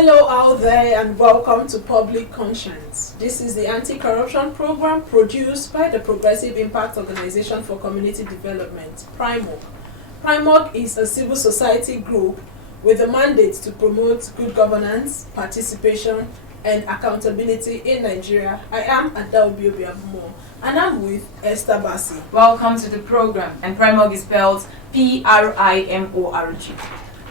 Hello out there and welcome to Public Conscience. This is the anti-corruption program produced by the Progressive Impact Organization for Community Development, PRIMOG. PRIMOG is a civil society group with a mandate to promote good governance, participation, and accountability in Nigeria. I am Adaobi Obiabumo and I'm with Esther Bassi. Welcome to the program, and PRIMOG is spelled P-R-I-M-O-R-G.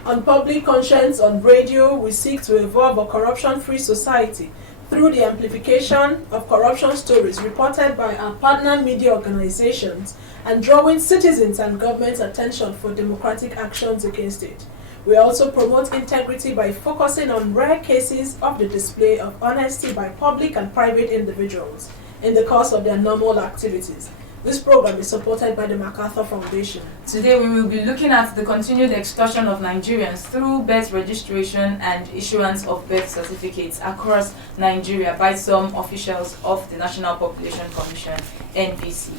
On Public Conscience on radio, we seek to evolve a corruption-free society through the amplification of corruption stories reported by our partner media organizations and drawing citizens and government's attention for democratic actions against it. We also promote integrity by focusing on rare cases of the display of honesty by public and private individuals in the course of their normal activities. This program is supported by the MacArthur Foundation. Today we will be looking at the continued extortion of Nigerians through birth registration and issuance of birth certificates across Nigeria by some officials of the National Population Commission, NPC.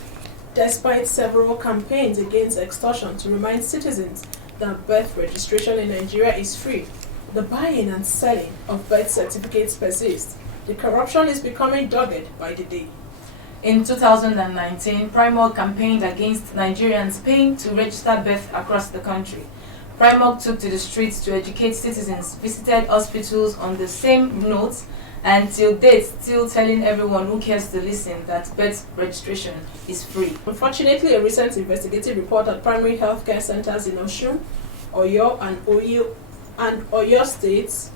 Despite several campaigns against extortion to remind citizens that birth registration in Nigeria is free, the buying and selling of birth certificates persists. The corruption is becoming dogged by the day. In 2019, PRIMOG campaigned against Nigerians paying to register birth across the country. PRIMOG took to the streets to educate citizens, visited hospitals on the same notes, and till date still telling everyone who cares to listen that birth registration is free. Unfortunately, a recent investigative report at primary healthcare centers in Osun, Oyo, and Oyo states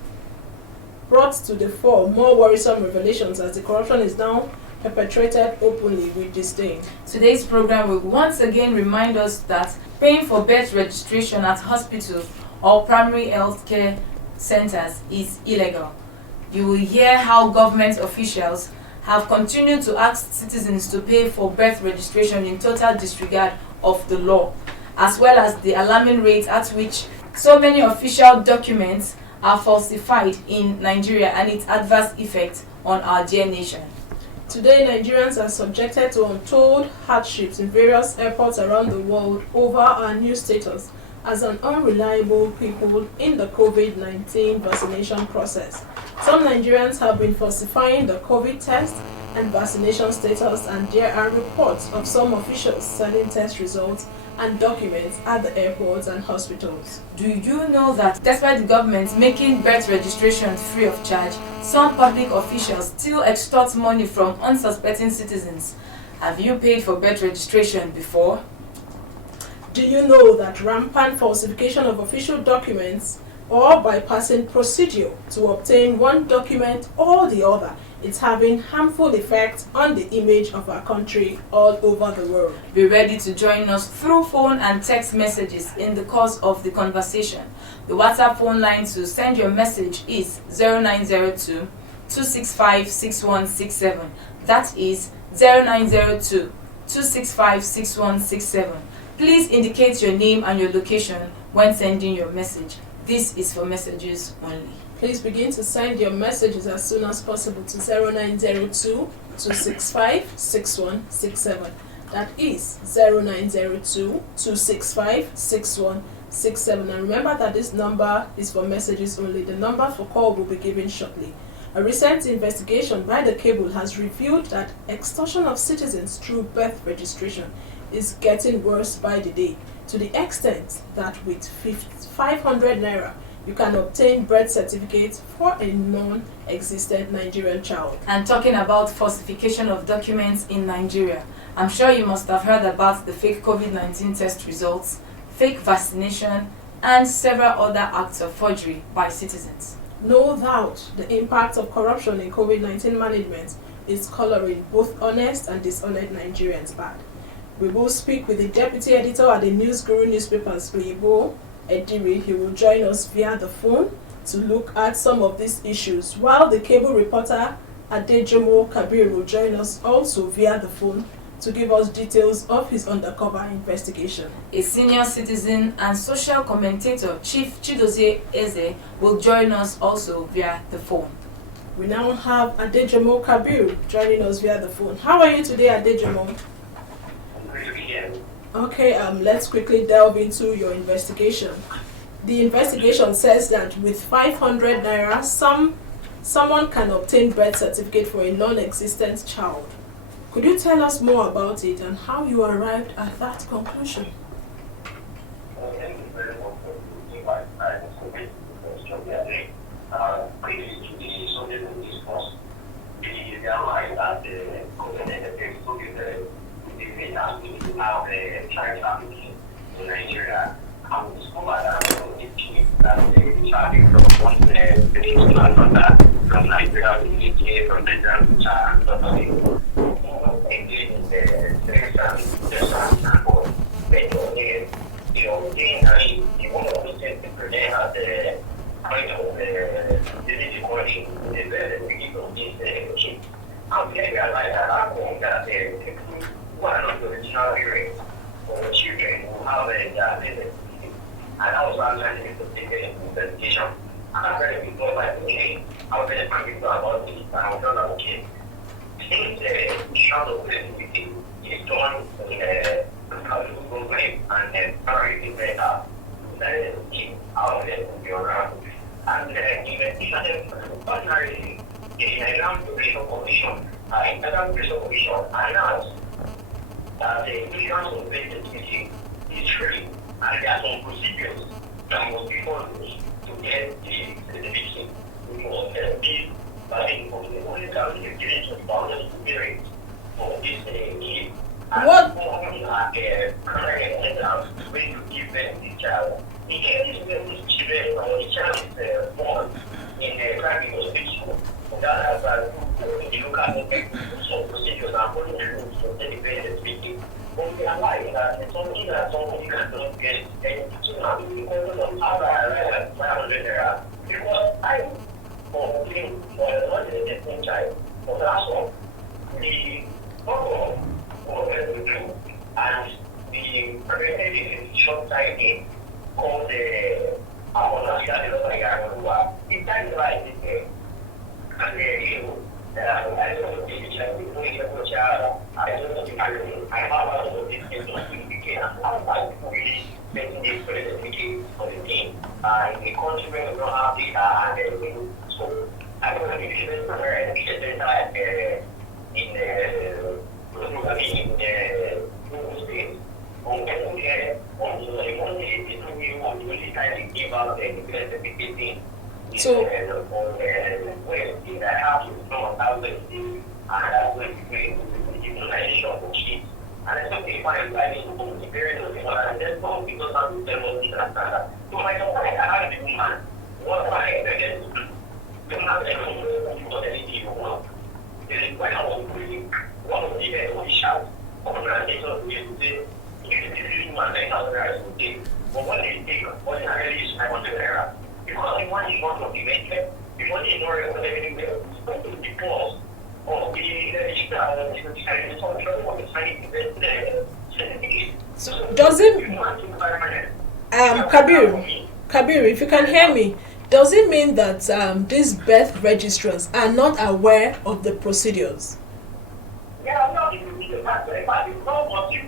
brought to the fore more worrisome revelations as the corruption is now perpetrated openly with disdain. Today's program will once again remind us that paying for birth registration at hospitals or primary health care centers is illegal. You will hear how government officials have continued to ask citizens to pay for birth registration in total disregard of the law, as well as the alarming rate at which so many official documents are falsified in Nigeria and its adverse effect on our dear nation. Today, Nigerians are subjected to untold hardships in various airports around the world over our new status as an unreliable people in the COVID-19 vaccination process. Some Nigerians have been falsifying the COVID test and vaccination status, and there are reports of some officials selling test results and documents at the airports and hospitals. Do you know that despite the government making birth registration free of charge, some public officials still extort money from unsuspecting citizens? Have you paid for birth registration before? Do you know that rampant falsification of official documents or bypassing procedure to obtain one document or the other is having harmful effects on the image of our country all over the world? Be ready to join us through phone and text messages in the course of the conversation. The WhatsApp phone line to send your message is 0902 265 6167. That is 0902 265 6167. Please indicate your name and your location when sending your message. This is for messages only. Please begin to send your messages as soon as possible to 0902 265 6167. That is 0902 265 6167. And remember that this number is for messages only. The number for call will be given shortly. A recent investigation by the cable has revealed that extortion of citizens through birth registration is getting worse by the day, to the extent that with 500 naira, you can obtain birth certificates for a non-existent Nigerian child. And talking about falsification of documents in Nigeria, I'm sure you must have heard about the fake COVID-19 test results, fake vaccination, and several other acts of forgery by citizens. No doubt, the impact of corruption in COVID-19 management is coloring both honest and dishonest Nigerians bad. We will speak with the deputy editor at the News Guru newspapers, Oyibo Ediri. He will join us via the phone to look at some of these issues, while the cable reporter Adejomo Kabir will join us also via the phone to give us details of his undercover investigation. A senior citizen and social commentator, Chief Chidozie Eze, will join us also via the phone. We now have Adejomo Kabir joining us via the phone. How are you today, Adejomo? Okay, let's quickly delve into your investigation. the investigation says that with 500 naira, someone can obtain birth certificate for a non-existent child. Could you tell us more about it and how you arrived at that conclusion? In Nigeria, from Nigeria to Nigeria, from Nigeria to China, children who have and I was trying to take an investigation. And I'm very good by the game. I was very happy about it, and I was not okay. Since the shadow activity is done in a program and then priority better, that is the team out there to be around. And even ordinarily, the Nigerian Education Commission, International Education Commission announced that the insurance of activity is free, and there are some procedures that must be followed to get the certificate. We must be having the only government giving to parents to parents for this kid. What? When you give them the child, you get this children or the child is born in a private hospital. That has you look at some procedures and following the rules to get the parents speaking. But we are like that it's something that somebody cannot get and so now because of how I 500 naira because I for giving for the one in the same child for the last one the photo what we do and the prevented is short sighting called the it died right in there and you I don't know if I don't know if I have this certificate I'm really making this certificate for the team. In the country where we don't have data and everything. So I don't know if you should compare in the Google States. On the only people who really kind of give out the certificate. So, because the money is not motivated, the money is not revenue bill, it's going to be because of so does it Kabir, if you can hear me, does it mean that these birth registrars are not aware of the procedures? Yeah, I'm not even the fact that if I did not want you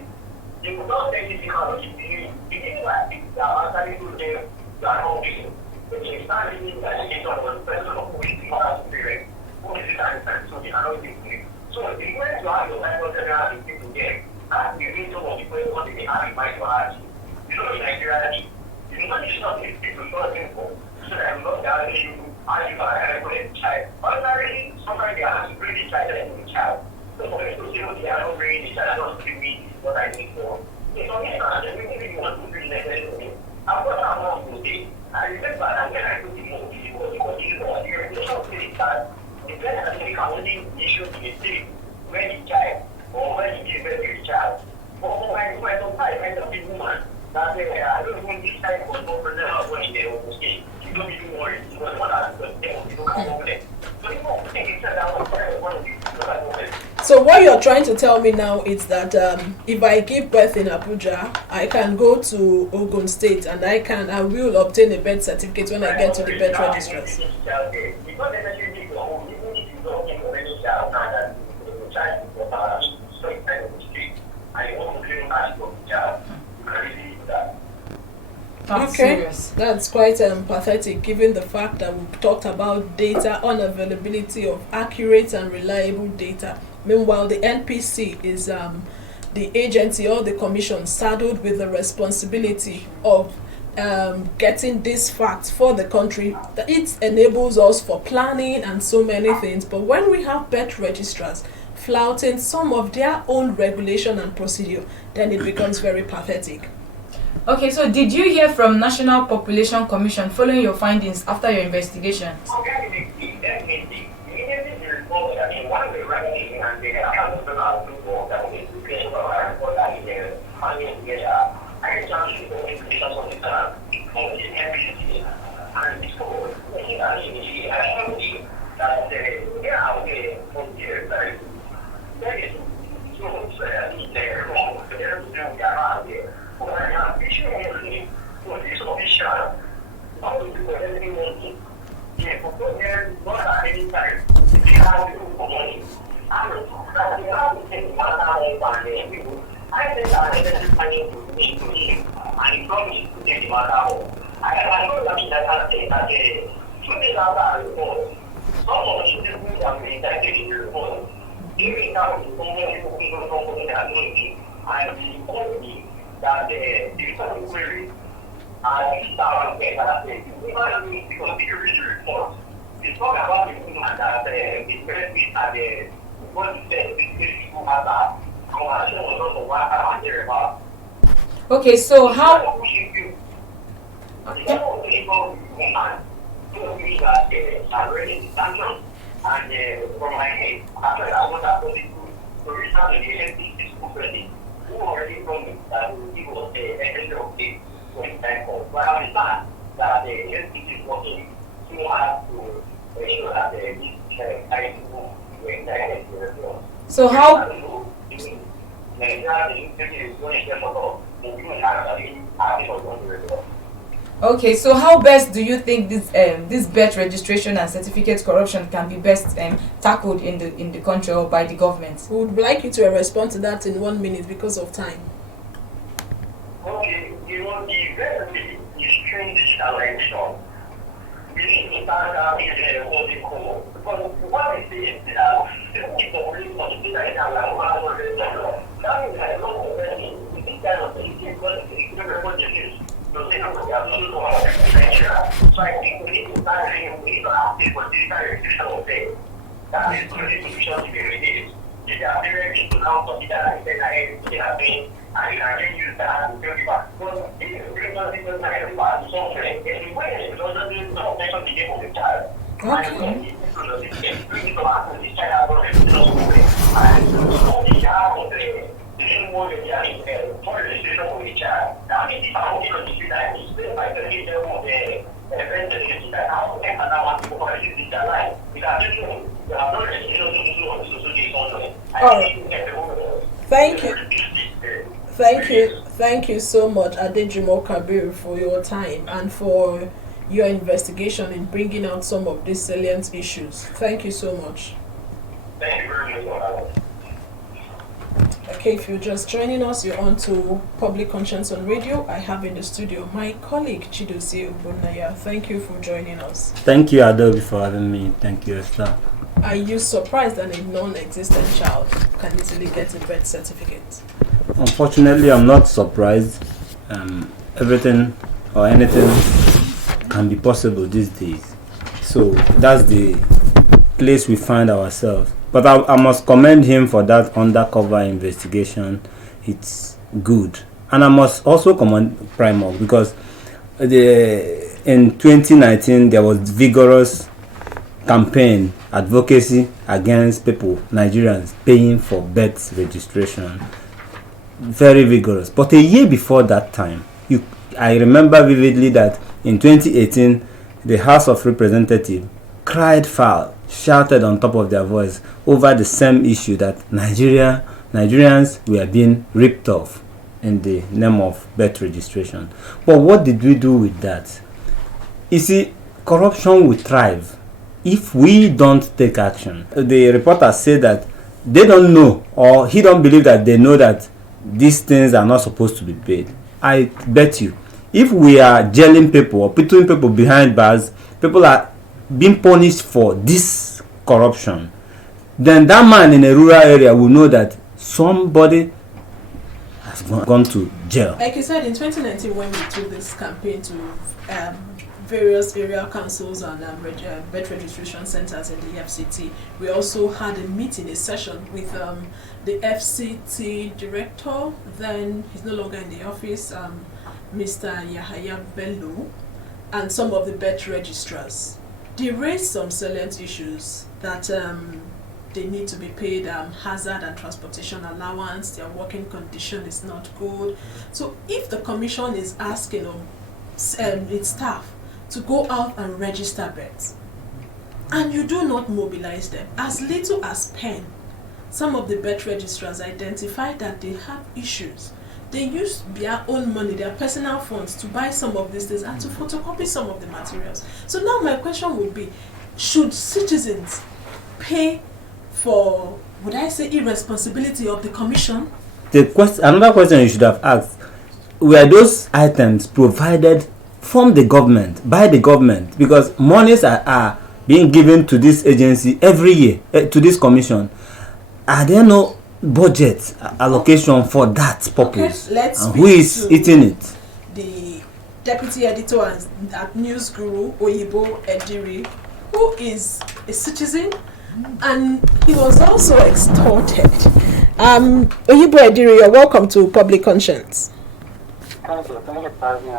would not take it because you didn't like it, actually to them, you are not being. It's not really investigation on the person who is the last period, who is the time, so they are not being. So if you went to have your life on the ground, you need to get, and you need to know the person what they have in mind to ask you. You know, in Nigeria, you know, it's not people so simple, so that I'm not telling you how you are a child. Ordinarily, sometimes they are to bring the child and the child. So for me to say, they are not bringing the child, not giving me what I need for. It's not that we really want to bring them to me. I've got that one to say. I remember that when I took the movie, because you know, the orientation city that the parents can only issue to the city when the child or when you give birth to the child. But when sometimes I tell the woman that I don't want this child to go for them when they will say, you don't need to worry, because one has to tell you to come over there. So you know, think it's one of these. So what you're trying to tell me now is that if I give birth in Abuja, I can go to Ogun State and I will obtain a birth certificate when I get to the birth registrars. That's Okay, serious. that's quite pathetic given the fact that we've talked about data, unavailability of accurate and reliable data. Meanwhile, the NPC is the agency or the commission saddled with the responsibility of getting these facts for the country. It enables us for planning and so many things. But when we have birth registrars flouting some of their own regulation and procedure, then it becomes very pathetic. Okay, so did you hear from National Population Commission following your findings after your investigation? Definitely. Immediately the report, I mean, one of the recognition and the accountable people that will be created by our report that is finding together, I actually the information on the NPC and this whole thing that is actually that they are aware of the very so they're wrong, they're around there. But I am issue for this official, not to do anything wrong. Yeah, because there's not at any time, they have to do for money. I don't know, that they have to take one hour and I think I have money to me to him, and he promised to take the matter home. I know that he has taken that 2 days after I report, some of the people have been indicted in the report. Even now, the people from the community, and he told me that the different queries and because the original report is talking about the woman that the benefit and the what you said people have that conversation was also one time and there about. Okay, so how? And from my head, after I was able to reach out to the NPC school president, who already told me that he was a end of the but I understand that the NPC is working too hard to ensure that the carry to indicted to the field. So how? Okay, so how best do you think this birth registration and certificate corruption can be best tackled in the country or by the government? We would like you to respond to that in 1 minute because of time. Okay, the very strange digitalization. We need to start out in what they call, because what they say is that the police of the data are that means that a lot of them, with this kind of thing, because it's never what they use. So they don't have to do all of that. So I think we need to start saying we need to ask people this kind of digital thing. That is going to be solutions to be released. If they are very into now something that I said they have been, and I can use that to tell you about. Well, if you bring on people like everybody, software, if you wait, it doesn't do no mention the game of the child. Okay. Thank you so much, Adejimo Kabir, for your time and for your investigation in bringing out some of these salient issues. Thank you so much. Thank you very much. Okay, if you're just joining us, you're on to Public Conscience on Radio. I have in the studio my colleague Chidozie Ubunaya. Thank you for joining us. Thank you, Adobe, for having me. Thank you, Esther. Are you surprised that a non-existent child can easily get a birth certificate? Unfortunately, I'm not surprised. Everything or anything can be possible these days. So that's the place we find ourselves. But I must commend him for that undercover investigation. It's good. And I must also commend Primark because in 2019 there was vigorous campaign advocacy against people, Nigerians, paying for birth registration. Very vigorous. But a year before that time, I remember vividly that in 2018, the House of Representatives cried foul, shouted on top of their voice over the same issue that Nigerians were being ripped off in the name of birth registration. But what did we do with that? You see, corruption will thrive if we don't take action. The reporter said that they don't know, or he don't believe that they know that these things are not supposed to be paid. I bet you, if we are jailing people or putting people behind bars, people are being punished for this corruption, then that man in a rural area will know that somebody has gone to jail. Like you said, in 2019, when we took this campaign to various area councils and birth registration centers in the FCT, we also had a meeting, a session with the FCT director. Then he's no longer in the office, Mr. Yahaya Bello, and some of the birth registrars. They raised some salient issues that they need to be paid hazard and transportation allowance, their working condition is not good. So if the commission is asking its staff to go out and register births, and you do not mobilize them, as little as pen, some of the birth registrars identified that they have issues. They use their own money, their personal funds, to buy some of these things and to photocopy some of the materials. So now my question would be, should citizens pay for, would I say, irresponsibility of the commission? Another question you should have asked, were those items provided from the government, by the government? Because monies are being given to this agency every year, to this commission. Are there no budget allocation for that purpose? Okay, let's and who is eating it? The deputy editor at News Guru, Oyibo Ediri, who is a citizen, and he was also extorted. Oyibo Ediri, you're welcome to Public Conscience. Thank you for having me.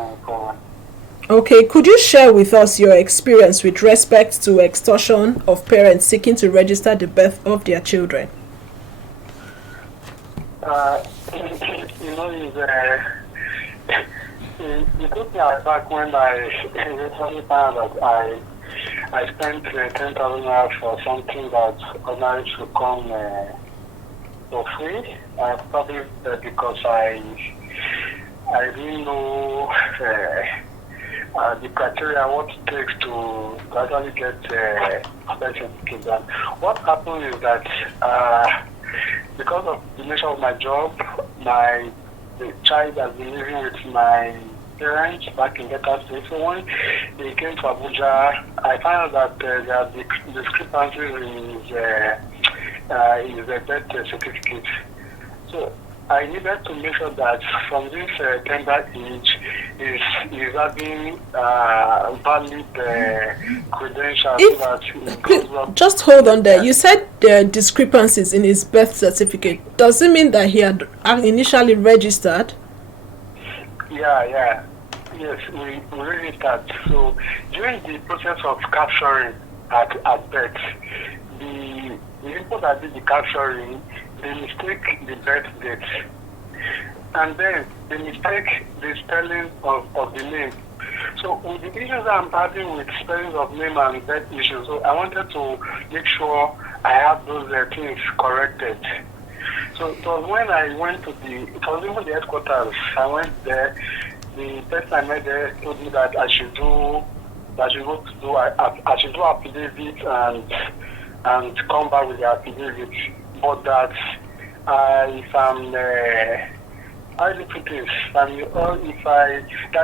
Okay, could you share with us your experience with respect to extortion of parents seeking to register the birth of their children? It took me back when I recently found that I spent 10,000 naira for something that ordinarily should come for free. Probably because I didn't know the criteria, what it takes to actually get birth certificate done. What happened is that because of the nature of my job, the child has been living with my parents back in Delta State. So when they came to Abuja, I found out that there are discrepancies in his birth certificate. So I needed to make sure that from this tender age is having valid credentials. Just hold on there. You said there are discrepancies in his birth certificate. Does it mean that he had initially registered? Yeah. Yes, we registered. So during the process of capturing at birth, the people that did the capturing, they mistake the birth date, and then they mistake the spelling of the name. So with the issues that I'm having with spelling of name and birth issues, so I wanted to make sure I have those things corrected. So it was when I went to it was even the headquarters. I went there. The person I met there told me that I should do affidavit and come back with the affidavit. But that if I'm how do you put this? That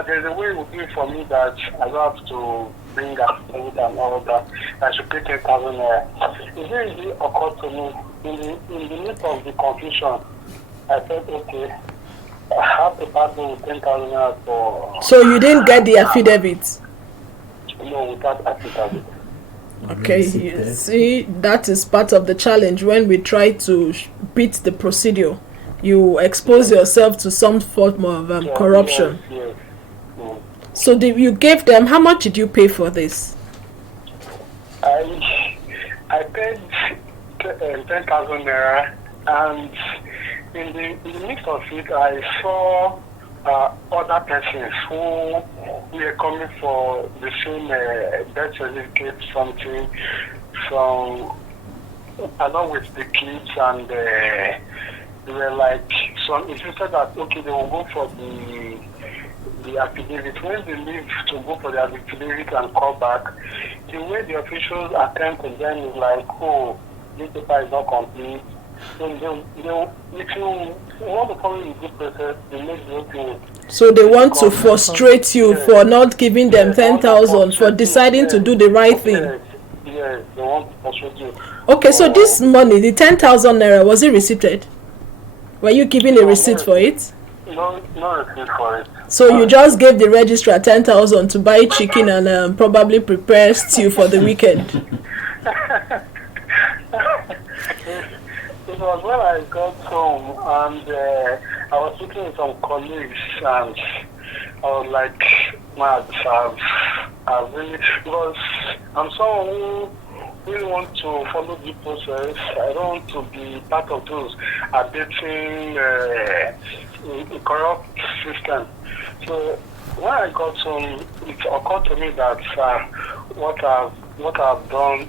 there's a way it would be for me that I don't have to bring affidavit and all that. I should pay 10,000 naira. It really occurred to me in the midst of the confusion. I said, okay, I have to pass with 10,000 naira for. So you didn't get the affidavit? No, without affidavit. Okay, you see, that is part of the challenge when we try to beat the procedure. You expose yourself to some form of corruption. Yes. So you gave them, how much did you pay for this? I paid 10,000 naira, and in the midst of it, I saw other persons who were coming for the same birth certificate, something from along with the kids, and they were like, some insisted that okay, they will go for the affidavit. When they leave to go for the affidavit and call back, the way the officials attend to them is like, oh, this paper is not complete. If you want to follow the good process, they make the opening. So they want to frustrate you for not giving them 10,000 for deciding to do the right thing. Yes, they want to frustrate you. Okay, so this money, the 10,000 naira, was it receipted? Were you giving a receipt for it? No receipt for it. So you just gave the registrar 10,000 to buy chicken and probably prepare stew for the weekend. It was when I got home and I was speaking with some colleagues and I was like, man, I've really, because I'm someone who really want to follow the process. I don't want to be part of those abetting a corrupt system. So when I got home, it occurred to me that what I've done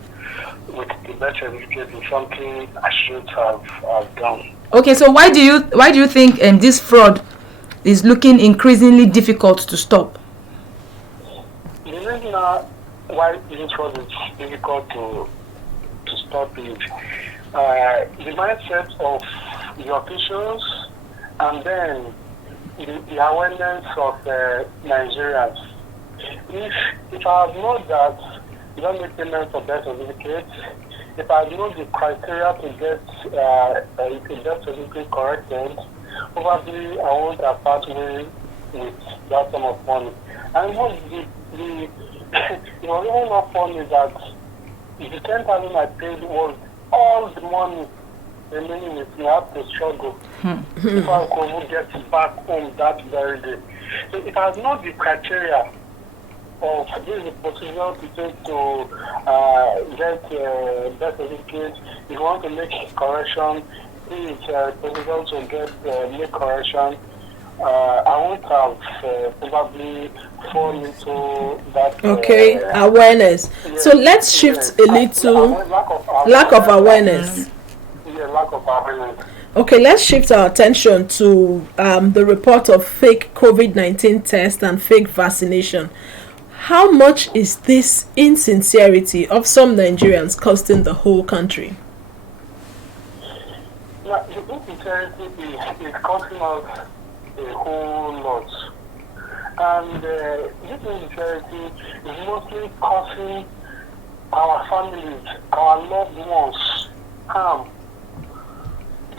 with the birth certificate is something I should have done. Okay, so why do you think this fraud is looking increasingly difficult to stop? The reason why this fraud is difficult to stop is the mindset of the officials and then the awareness of Nigerians. If I have known that you don't make payment for birth certificate, if I know the criteria to get a birth certificate corrected, probably I won't have part way with that sum of money. And what it was even not funny that the 10,000 I paid was all the money remaining with me. I have to struggle if I could get back home that very day. So if I know the criteria of this is the procedure to take to get birth certificate, if you want to make correction, this is procedure to get make correction. I won't have probably fall into that. Okay, awareness. Yes, so let's shift a little. Lack of awareness. Yeah, lack of awareness. Okay, let's shift our attention to the report of fake COVID-19 test and fake vaccination. How much is this insincerity of some Nigerians costing the whole country? Yeah, the insincerity is costing us a whole lot. And this insincerity is mostly causing our families, our loved ones, harm.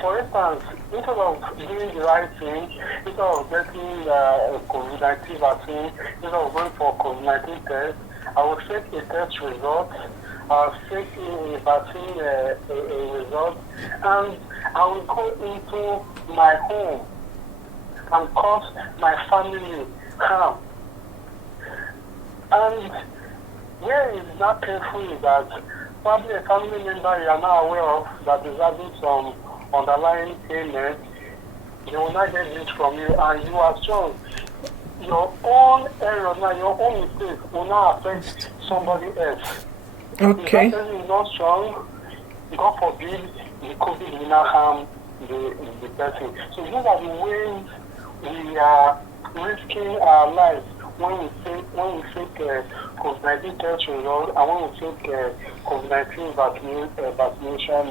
For instance, instead of doing the right thing, instead of getting a COVID-19 vaccine, instead of going for a COVID-19 test, I will take a test result, I'll take a vaccine result, and I will go into my home and cause my family harm. And where is that painful is that probably a family member you are now aware of that is having some underlying ailment, they will not get it from you, and you are strong. Your own error now, your own mistake will not affect somebody else. Okay. If that person is not strong, God forbid, the COVID will not harm the person. So these are the ways we are risking our lives when we take COVID-19 test results and when we take COVID-19 vaccination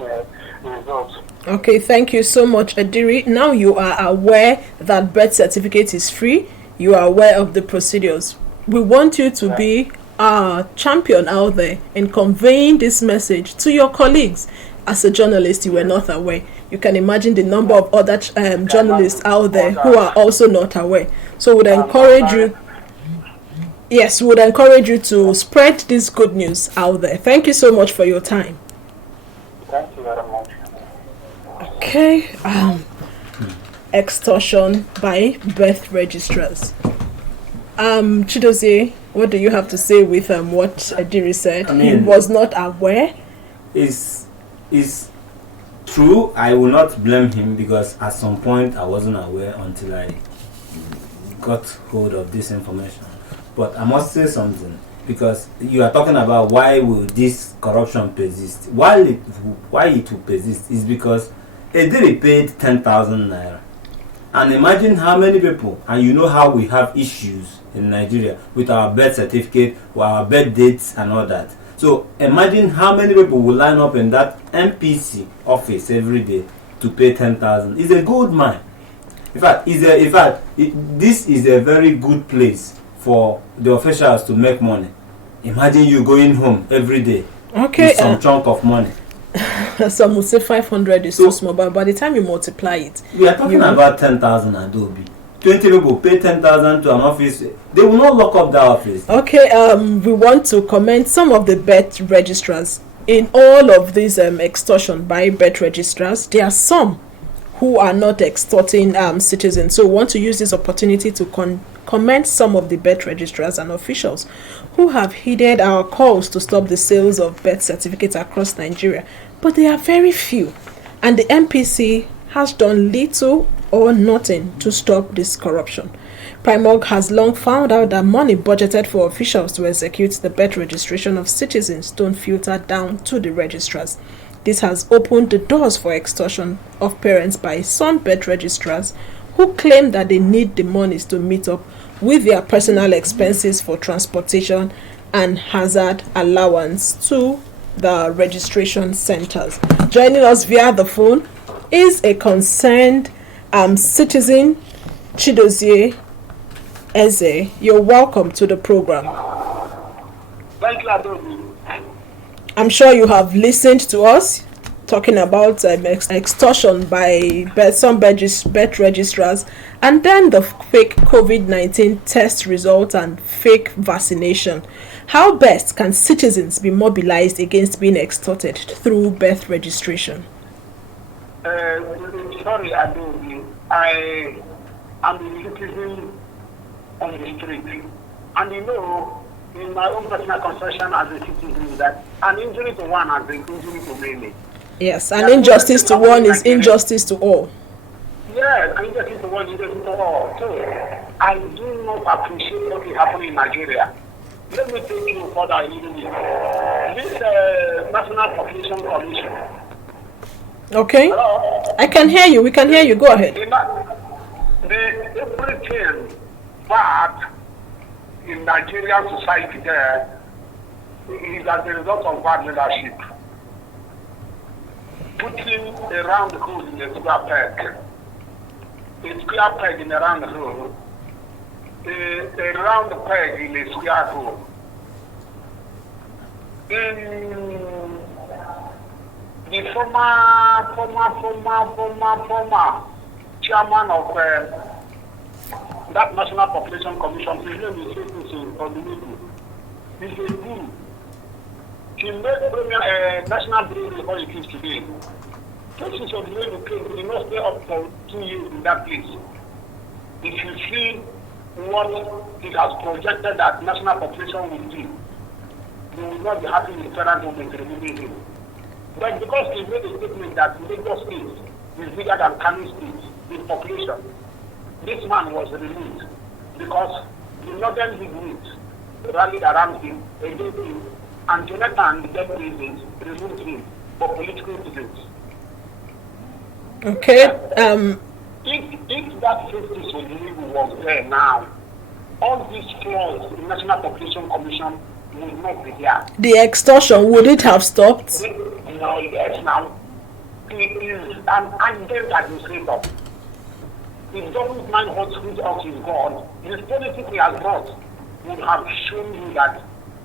results. Okay, thank you so much, Adiri. Now you are aware that birth certificate is free. You are aware of the procedures. We want you to be a champion out there in conveying this message to your colleagues. As a journalist, you were not aware. You can imagine the number of other journalists out there who are also not aware. So would encourage you. Yes, would encourage you to spread this good news out there. Thank you so much for your time. Thank you very much. Okay. Extortion by birth registrars. Chidozie, what do you have to say with what Adiri said? He was not aware. Is true. I will not blame him because at some point I wasn't aware until I got hold of this information. But I must say something, because you are talking about why will this corruption persist. Why it will persist is because Ediri paid 10,000 naira. And imagine how many people, and you know how we have issues in Nigeria with our birth certificate, or our birth dates and all that. So imagine how many people will line up in that MPC office every day to pay 10,000. It's a good man. In fact, this is a very good place for the officials to make money. Imagine you going home every day with some chunk of money. Some would say 500 is too small, but by the time you multiply it, we are talking about 10,000 Adobe. 20 people pay 10,000 to an office. They will not lock up that office. Okay, we want to comment some of the bet registrars. In all of these extortion by bet registrars, there are some who are not extorting citizens. So we want to use this opportunity to commend some of the bet registrars and officials who have heeded our calls to stop the sales of birth certificates across Nigeria. But they are very few, and the MPC has done little or nothing to stop this corruption. Primorg has long found out that money budgeted for officials to execute the birth registration of citizens don't filter down to the registrars. This has opened the doors for extortion of parents by some birth registrars who claim that they need the monies to meet up with their personal expenses for transportation and hazard allowance to the registration centers. Joining us via the phone is a concerned citizen, Chidozie Eze. You're welcome to the program. Thank you. I'm sure you have listened to us talking about extortion by some bet registrars, and then the fake COVID-19 test results and fake vaccination. How best can citizens be mobilized against being extorted through birth registration? Sorry, Adobe. I am a citizen on the street, and in my own personal concession as a citizen, that an injury to one has been injury to many. Yes, an injustice to one is injustice to all. Yes, an injustice to one is injustice to all. So, I do not appreciate what is happening in Nigeria. Let me take you further a little bit. This National Population Commission. Okay. Hello? I can hear you. We can hear you. Go ahead. Everything bad in Nigerian society there is as a result of bad leadership. Putting a round hole in a square peg. A square peg in a round hole. A round peg in a square hole. In the former chairman of that National Population Commission, his name is He's a guru. He made national brewery before it is today. Cases of the way the case did not stay up for 2 years in that place. If you see what it has projected that national population will do, they will not be happy with the federal government removing him. But because he made a statement that Lagos State is bigger than Kano State in population, this man was removed because the northern elite rallied around him, against him, and Jonathan, the then president, removed him for political reasons. Okay. If that justice was there now, all these flaws in National Population Commission would not be there. The extortion, would it have stopped? No, yes, now. He is an arrogant administrator. He doesn't mind who's else is gone. His policy he has brought would have shown you that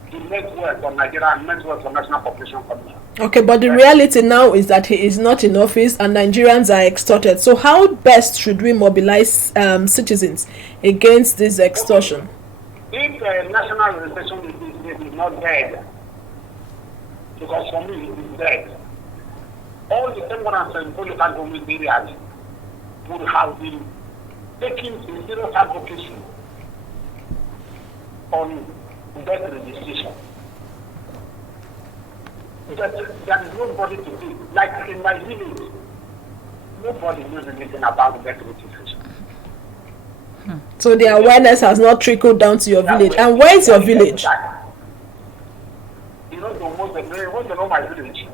he meant well for Nigeria and meant well for National Population Commission. Okay, but the reality now is that he is not in office and Nigerians are extorted. So how best should we mobilize citizens against this extortion? If national registration is not dead, because for me it is dead, all the 1074 local government areas would have been taking a serious advocacy on birth registration. But there is nobody to do. Like in my village, nobody knows anything about birth registration. So the awareness has not trickled down to your village. And where is your village? You know, want to know my village?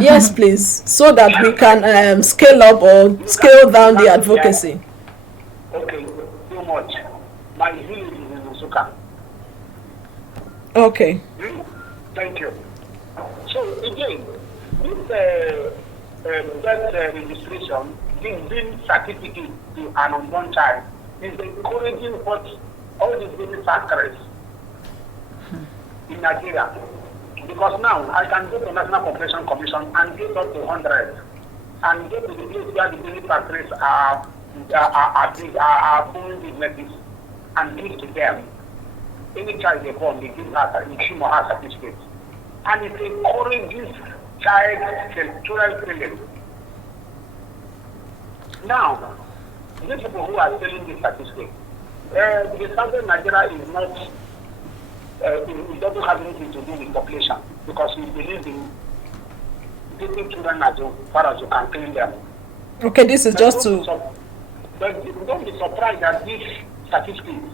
Yes, please, so that we can scale up or scale down the advocacy. Okay, so much. My village is in Usuka. Okay. Thank you. So again, this birth registration, giving certificate to an unborn child, is encouraging what all these baby factories in Nigeria. Because now I can go to National Population Commission and get up to 100 and go to the place where the baby factories are doing businesses and give to them. Any child they born, they give her him or her certificate. And it encourages child sexual feelings. Now, these people who are selling this certificate, the Southern Nigeria is not, it doesn't have anything to do with population because we believe in taking children as far as you can clean them. Okay, this is just to. But don't be surprised that these certificates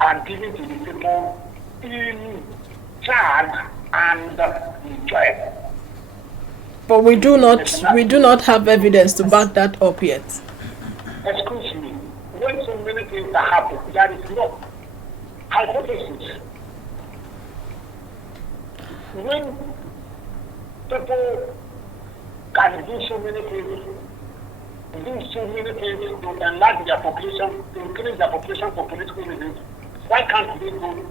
are given to the people in charge and joy. But we do not have evidence to back that up yet. Excuse me. When so many things are happening, there is no hypothesis. When people can do so many things to enlarge their population, to increase their population for political reasons, why can't they go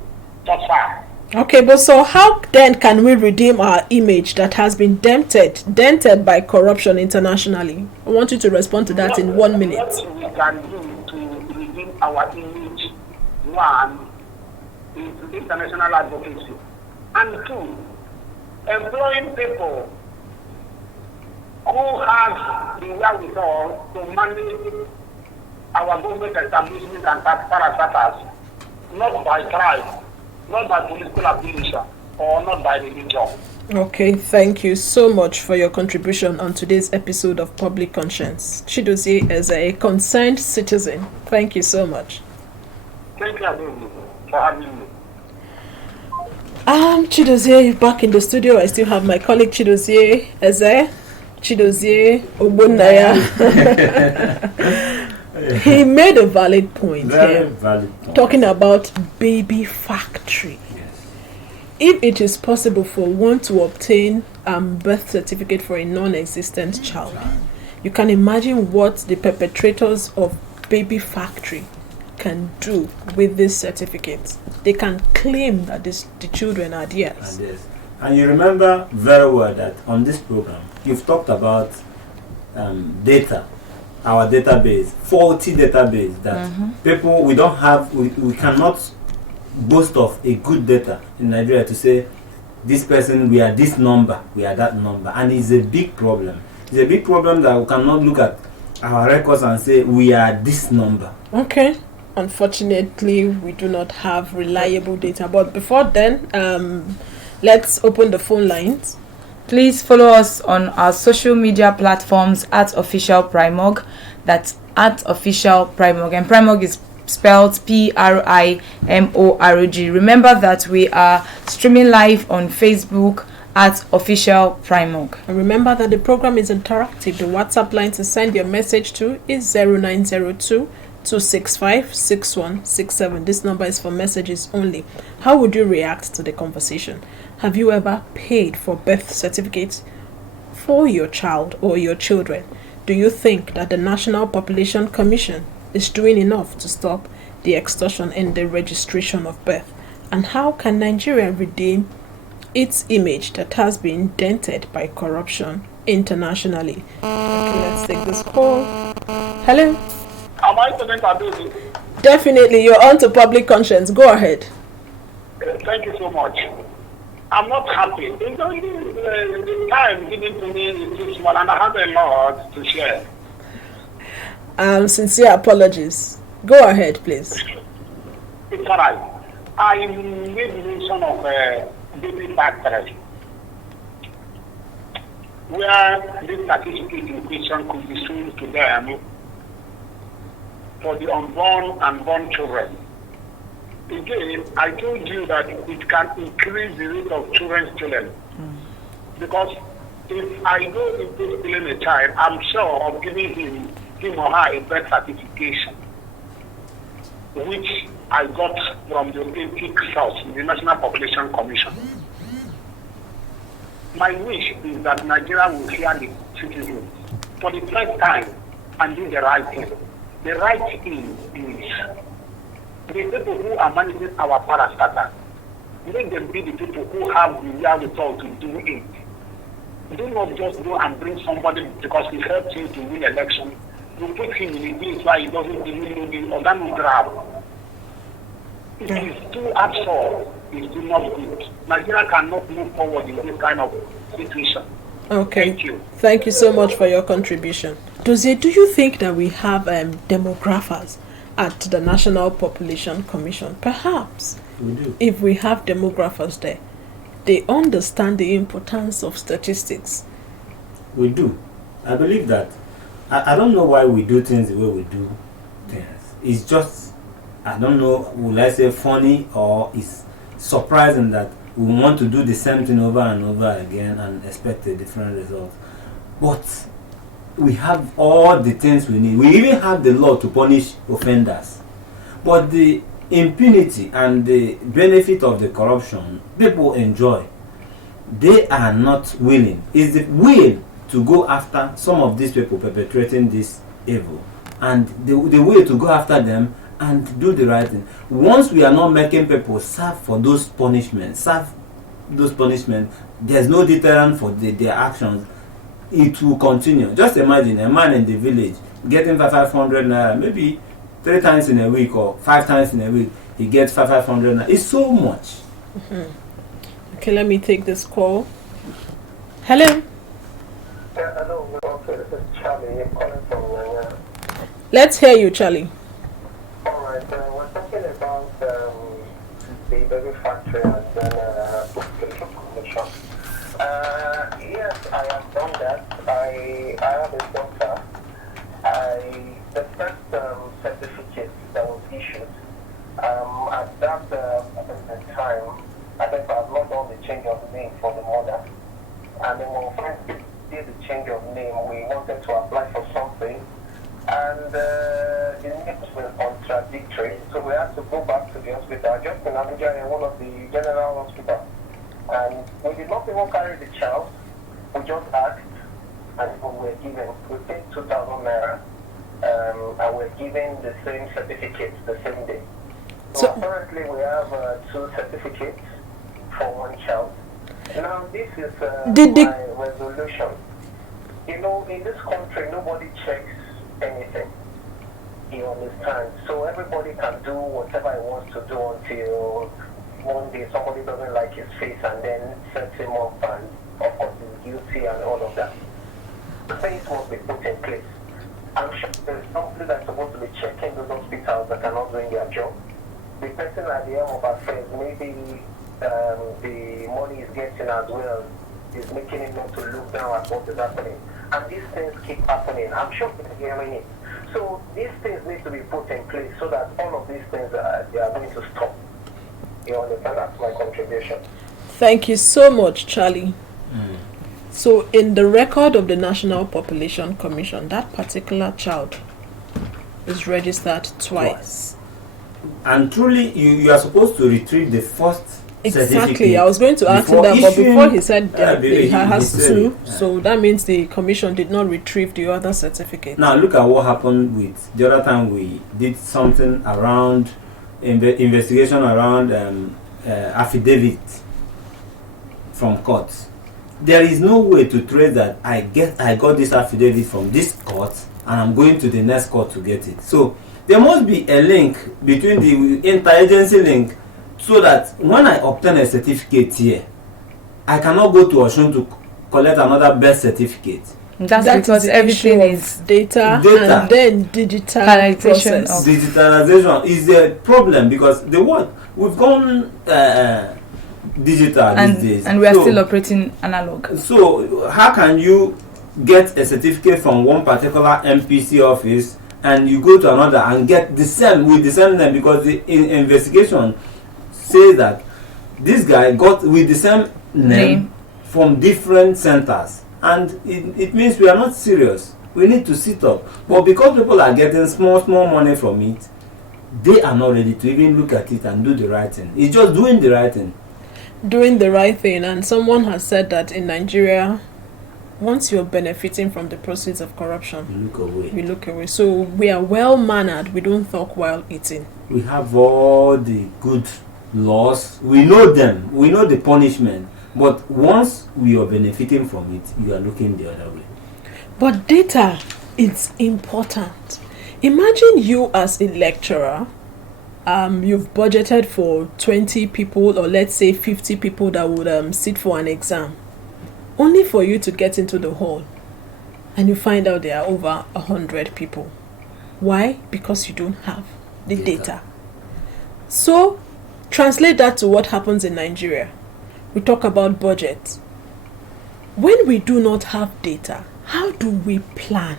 that far? Okay, but so how then can we redeem our image that has been dented by corruption internationally? I want you to respond to that in 1 minute. What we can do to redeem our image, one, is international advocacy, and two, employing people who have the wherewithal to manage our government establishment and parastatals, not by tribe, not by political affiliation, or not by religion. Okay, thank you so much for your contribution on today's episode of Public Conscience. Chidozie is a concerned citizen. Thank you so much. Thank you for having me. Chidozie back in the studio. I still have my colleague Chidozie Eze, Chidozie Ogbonnaya. He made a valid point Very here, valid point. talking about baby factory. Yes. If it is possible for one to obtain birth certificate for a non-existent child, you can imagine what the perpetrators of baby factory can do with this certificate. They can claim that the children are theirs. And you remember very well that on this program, you've talked about data, our database, faulty database that people, we cannot boast of a good data in Nigeria to say, this person, we are this number, we are that number. And it's a big problem. It's a big problem that we cannot look at our records and say, we are this number. Okay. Unfortunately, we do not have reliable data. But before then, let's open the phone lines. Please follow us on our social media platforms at Official Primorg. That's at Official Primorg. And Primorg is spelled Primorg. Remember that we are streaming live on Facebook at Official Primorg. And remember that the program is interactive. The WhatsApp line to send your message to is 0902 265 6167. This number is for messages only. How would you react to the conversation? Have you ever paid for birth certificates for your child or your children? Do you think that the National Population Commission is doing enough to stop the extortion in the registration of birth? And how can Nigeria redeem its image that has been dented by corruption internationally? Okay, let's take this call. Hello? Am I talking about this? Definitely, you're on to Public Conscience. Go ahead. Thank you so much. I'm not happy. The time given to me is too small, and I have a lot to share. Sincere apologies. Go ahead, please. It's alright. I made mention of baby factory, where this certificate in question could be sold to them for the unborn and born children. Again, I told you that it can increase the rate of children's children. Because if I go into stealing a child, I'm sure of giving him or her a birth certification, which I got from the authentic source, the National Population Commission. my wish is that Nigeria will hear the citizens for the first time and do the right thing. The right thing is the people who are managing our parastatal, let them be the people who have the wherewithal to do it. Do not just go and bring somebody because he helped you to win election. You put him in a place where he doesn't even know the organogram. It is too absurd. It's too not good. Nigeria cannot move forward in this kind of situation. Okay. Thank you. Thank you so much for your contribution. Dozie, do you think that we have demographers at the National Population Commission? Perhaps. We do. If we have demographers there, they understand the importance of statistics. We do. I believe that. I don't know why we do things the way we do things. It's just, I don't know, will I say funny, or it's surprising that we want to do the same thing over and over again and expect a different result. But we have all the things we need. We even have the law to punish offenders. But the impunity and the benefit of the corruption people enjoy, they are not willing. It's the will to go after some of these people perpetrating this evil, and the way to go after them and do the right thing. Once we are not making people serve those punishments, there's no deterrent for their actions. It will continue. Just imagine a man in the village getting 500 naira, maybe 3 times in a week or 5 times in a week. He gets 500 naira. It's so much. Okay, let me take this call. Hello. Hello, okay, this is Charlie. I'm calling from Yanya. Let's hear you, Charlie. Alright, we're talking about the baby factory and then population commission. Yes, I have done that. I have a daughter. The first certificate that was issued, at that time, I think I have not done the change of name for the mother. And then when we finally did the change of name, we wanted to apply for something. And the names were contradictory, so we had to go back to the hospital, just in Abuja, in one of the general hospitals. And we did not even carry the child, we just asked, and we were given, we paid 2,000 naira, and we're given the same certificate the same day. So apparently we have 2 certificates for one child. Now this is my resolution. You know, in this country, nobody checks anything. You understand? So everybody can do whatever he wants to do until one day somebody doesn't like his face and then sets him up and of course he's guilty and all of that. Things must be put in place. I'm sure there's somebody that's supposed to be checking those hospitals that are not doing their job. The person at the helm of affairs, maybe the money he's getting as well is making him not to look down at what is happening. And these things keep happening. I'm sure they're hearing it. So these things need to be put in place so that all of these things they are going to stop. You understand? That's my contribution. Thank you so much, Charlie. So in the record of the National Population Commission, that particular child is registered twice. And truly, you are supposed to retrieve the first Exactly. I was going to ask him that, but before he said he has 2, so that means the commission did not retrieve the other certificate. Now look at what happened with the other time we did something around investigation around affidavit from courts. There is no way to trace that I got this affidavit from this court and I'm going to the next court to get it. So there must be a link between the interagency link, so that when I obtain a certificate here, I cannot go to Osun to collect another birth certificate. That's because everything is data and then digitalization. Digitalization is a problem because we've gone digital these days, and we are still operating analog. So how can you get a certificate from one particular MPC office and you go to another and get the same with the same name, because the investigation says that this guy got with the same name from different centers, and it means we are not serious. We need to sit up, but because people are getting small money from it, they are not ready to even look at it and do the right thing. It's just doing the right thing. doing the right thing, and someone has said that in Nigeria, once you're benefiting from the proceeds of corruption, You look away. we look away. So we are well mannered. We don't talk while eating. We have all the good laws. We know them. We know the punishment. But once we are benefiting from it, you are looking the other way. But data is important. Imagine you as a lecturer. You've budgeted for 20 people, or let's say 50 people that would sit for an exam, only for you to get into the hall and you find out there are over 100 people. Why? Because you don't have the data. So translate that to what happens in Nigeria. We talk about budget. When we do not have data, how do we plan?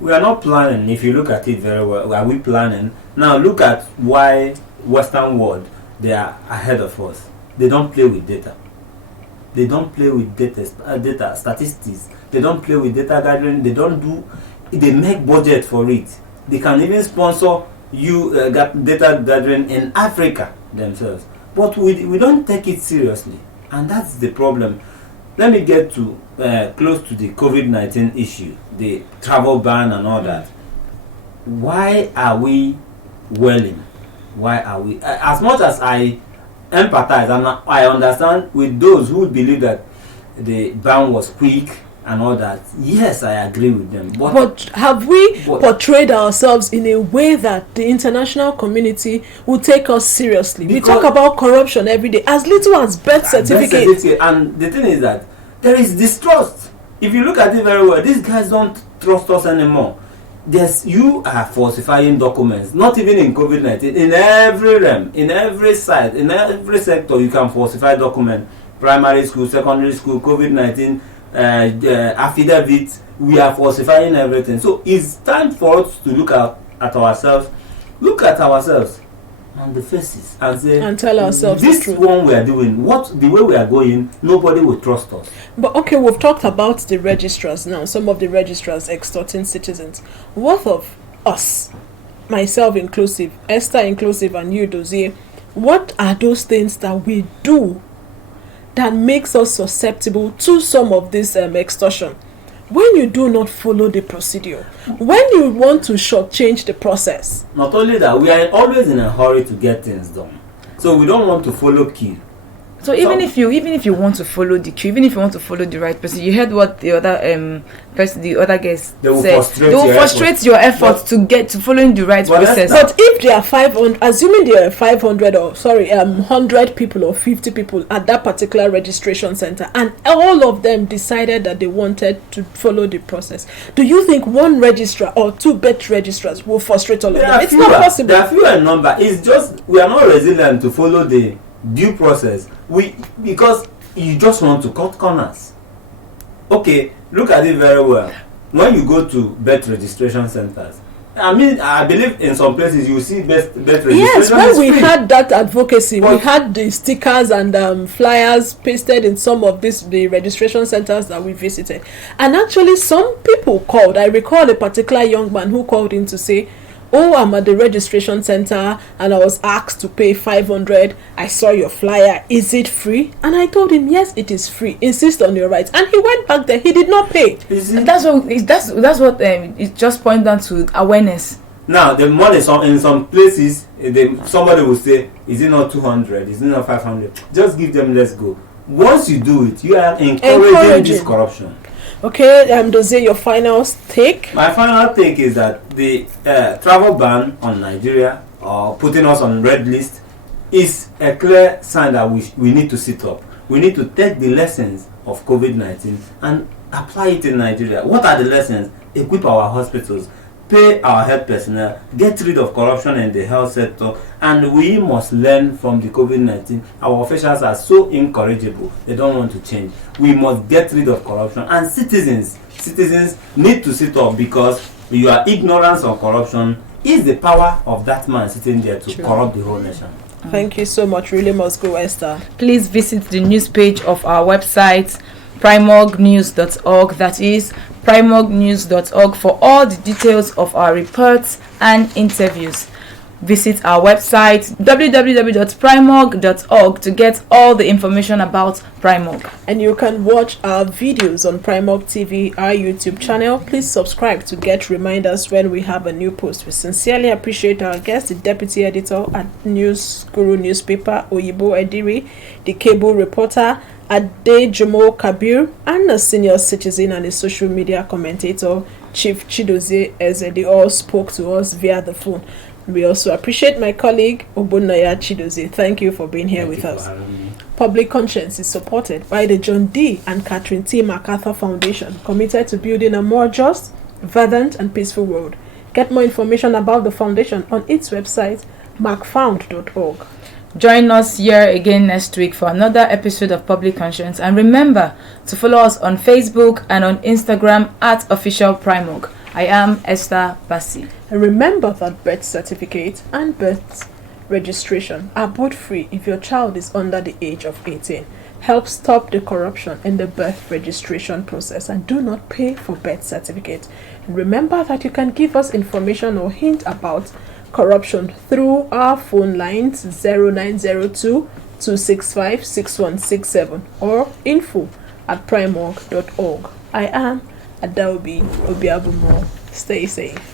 We are not planning. If you look at it very well, are we planning? Now look at why Western world, they are ahead of us. They don't play with data. They don't play with data statistics. They don't play with data gathering. They make budget for it. They can even sponsor data gathering in Africa themselves. But we don't take it seriously. And that's the problem. Let me get to close to the COVID-19 issue, the travel ban and all that. Why are we welling? Why are we? As much as I empathize and I understand with those who believe that the ban was quick and all that, yes, I agree with them. But have we portrayed ourselves in a way that the international community will take us seriously? We talk about corruption every day, as little as birth certificates. And the thing is that there is distrust. If you look at it very well, these guys don't trust us anymore. You are falsifying documents, not even in COVID-19, in every realm, in every side, in every sector, you can falsify documents. Primary school, secondary school, COVID-19, affidavits, we are falsifying everything. So it's time for us to look at ourselves on the faces and say, and tell ourselves this one we are doing, the way we are going, nobody will trust us. But okay, we've talked about the registrars now, some of the registrars extorting citizens. What of us, myself inclusive, Esther inclusive, and you, Dozier? What are those things that we do that makes us susceptible to some of this extortion? When you do not follow the procedure, when you want to shortchange the process. Not only that, we are always in a hurry to get things done. So we don't want to follow queue. So even if you want to follow the queue, even if you want to follow the right person, you heard what the other guest said. They will frustrate your efforts to get to following the right process. But if there are 500, assuming there are 500 or 100 people or 50 people at that particular registration center, and all of them decided that they wanted to follow the process, do you think one registrar or two bet registrars will frustrate all of them? It's not possible. There are fewer in number. It's just we are not resilient to follow the due process. Because you just want to cut corners. Okay, look at it very well. When you go to birth registration centers, I believe in some places you see birth registration. Yes, when we had that advocacy, we had the stickers and flyers pasted in some of the registration centers that we visited. And actually, some people called. I recall a particular young man who called in to say, "Oh, I'm at the registration center and I was asked to pay 500. I saw your flyer. Is it free?" And I told him, "Yes, it is free. Insist on your rights." And he went back there. He did not pay. That's what it just points down to awareness. Now the money in some places, somebody will say, "Is it not 200? Is it not 500? Just give them. Let's go." Once you do it, you are encouraging this corruption. Okay, Dozier, your final take? My final take is that the travel ban on Nigeria, or putting us on red list, is a clear sign that we need to sit up. We need to take the lessons of COVID-19 and apply it in Nigeria. What are the lessons? Equip our hospitals, pay our health personnel, get rid of corruption in the health sector, and we must learn from the COVID-19. Our officials are so incorrigible, they don't want to change. We must get rid of corruption, and citizens need to sit up, because your ignorance of corruption is the power of that man sitting there to corrupt the whole nation. Thank you so much. Really must go, Esther. Please visit the news page of our website, primognews.org. That is primognews.org for all the details of our reports and interviews. visit our website www.primorg.org to get all the information about Primorg. And you can watch our videos on Primorg TV, our YouTube channel. Please subscribe to get reminders when we have a new post. We sincerely appreciate our guest, the Deputy Editor at News Guru newspaper, Oyibo Ediri, the cable reporter, Ade Jomo Kabir, and a senior citizen and a social media commentator, Chief Chidozie Eze. They all spoke to us via the phone. We also appreciate my colleague, Ogbonnaya Chidozie. Thank you for being here with us. Public Conscience is supported by the John D. and Catherine T. MacArthur Foundation, committed to building a more just, verdant, and peaceful world. Get more information about the foundation on its website, macfound.org. Join us here again next week for another episode of Public Conscience. And remember to follow us on Facebook and on Instagram at Official Primorg. I am Esther Bassi. And remember that birth certificate and birth registration are both free if your child is under the age of 18. Help stop the corruption in the birth registration process and do not pay for birth certificate. And remember that you can give us information or hint about corruption through our phone lines 0902 265 6167 or info@primorg.org. I am Adaobi Obiabumo. Stay safe.